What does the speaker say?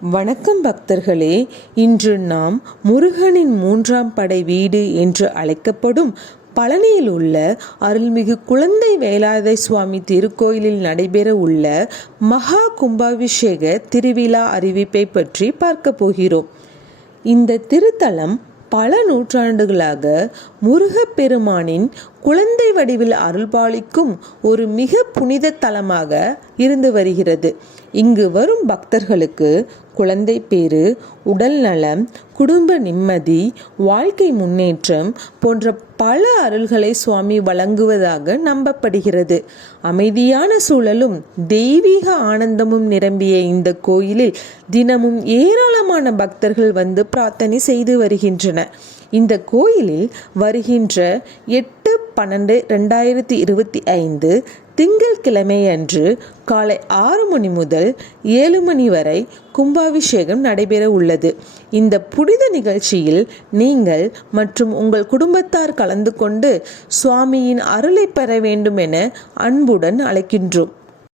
வணக்கம் பக்தர்களே இன்று நாம் முருகனின் மூன்றாம் படை வீடு என்று அழைக்கப்படும் பழனியில் உள்ள அருள்மிகு குழந்தை வேலாதை சுவாமி திருக்கோயிலில் நடைபெற உள்ள மகா கும்பாபிஷேக திருவிழா அறிவிப்பை பற்றி பார்க்க போகிறோம். இந்த திருத்தலம் பல நூற்றாண்டுகளாக முருகப்பெருமானின் குழந்தை வடிவில் அருள்பாலிக்கும் ஒரு மிக புனித தலமாக இருந்து வருகிறது. இங்கு வரும் பக்தர்களுக்கு குழந்தை பேறு உடல் நலம் குடும்ப நிம்மதி வாழ்க்கை முன்னேற்றம் போன்ற பல அருள்களை சுவாமி வழங்குவதாக நம்பப்படுகிறது. அமைதியான சூழலும் தெய்வீக ஆனந்தமும் நிரம்பிய இந்த கோயிலில் தினமும் ஏராளமான பக்தர்கள் வந்து பிரார்த்தனை செய்து வருகின்றனர். இந்த கோயிலில் வருகின்ற எட்டு பன்னெண்டு ரெண்டாயிரத்தி இருபத்தி ஐந்து திங்கட்கிழமையன்று காலை ஆறு மணி முதல் ஏழு மணி வரை கும்பாபிஷேகம் நடைபெற உள்ளது. இந்த புனித நிகழ்ச்சியில் நீங்கள் மற்றும் உங்கள் குடும்பத்தார் கலந்து கொண்டு சுவாமியின் அருளை பெற வேண்டும் என அன்புடன் அழைக்கின்றோம்.